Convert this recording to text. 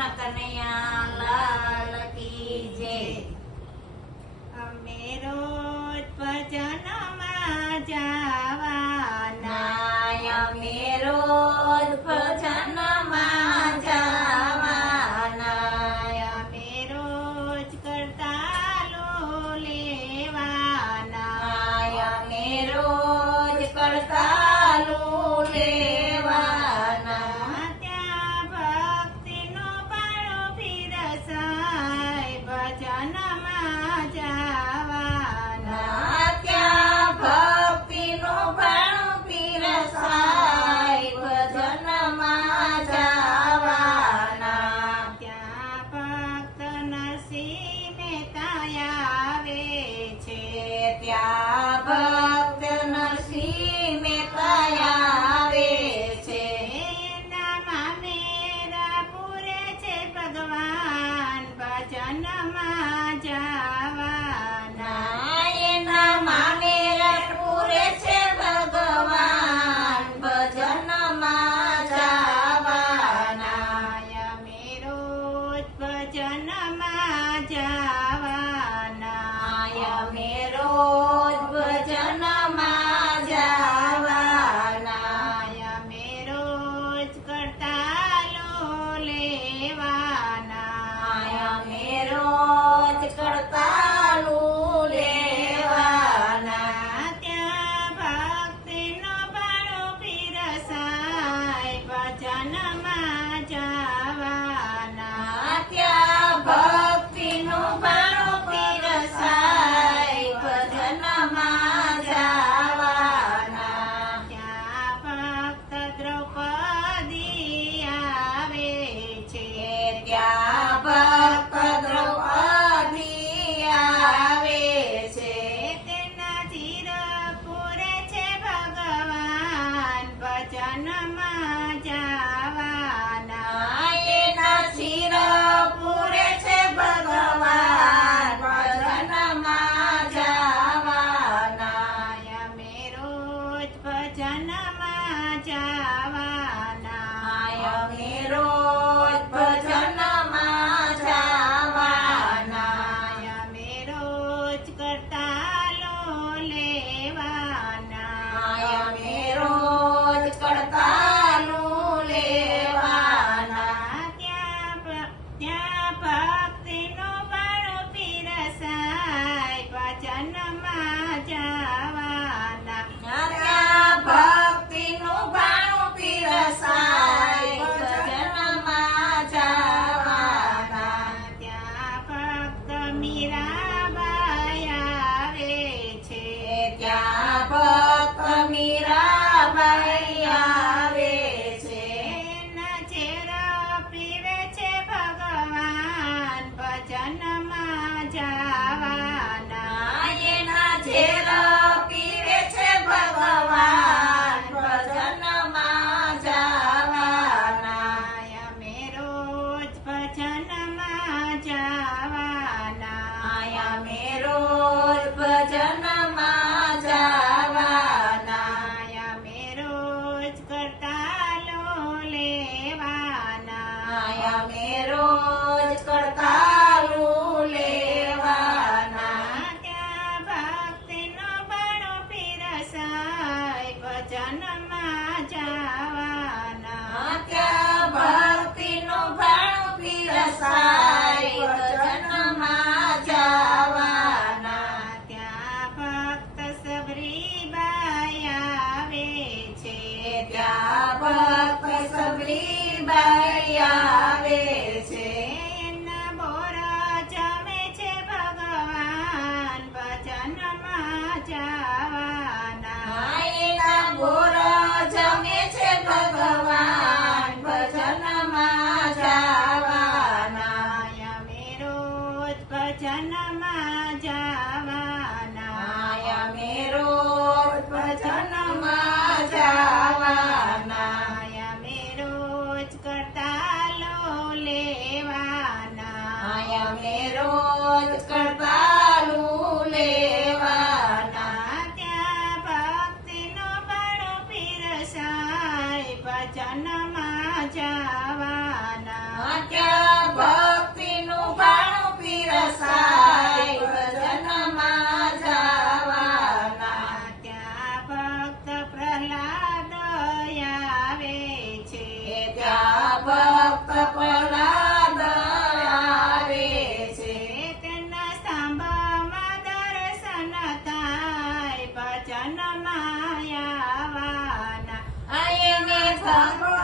કૃષ્ણ કનૈયા લાલ કી જય. અમે રોજ ભજનમાં જાવા ಕಾಣಿಸಿಕೊಳ್ಳುತ್ತಾ ભજનમાં જવાના. આયા મે રોજ ભજનમાં જવાના. આયા મે રોજ કરતા લો લેવાના. આયા મે રોજ કરતા લો લેવાના ત્યાં ભક્તિનો બણો પીરસાય. ભજનમાં Yes,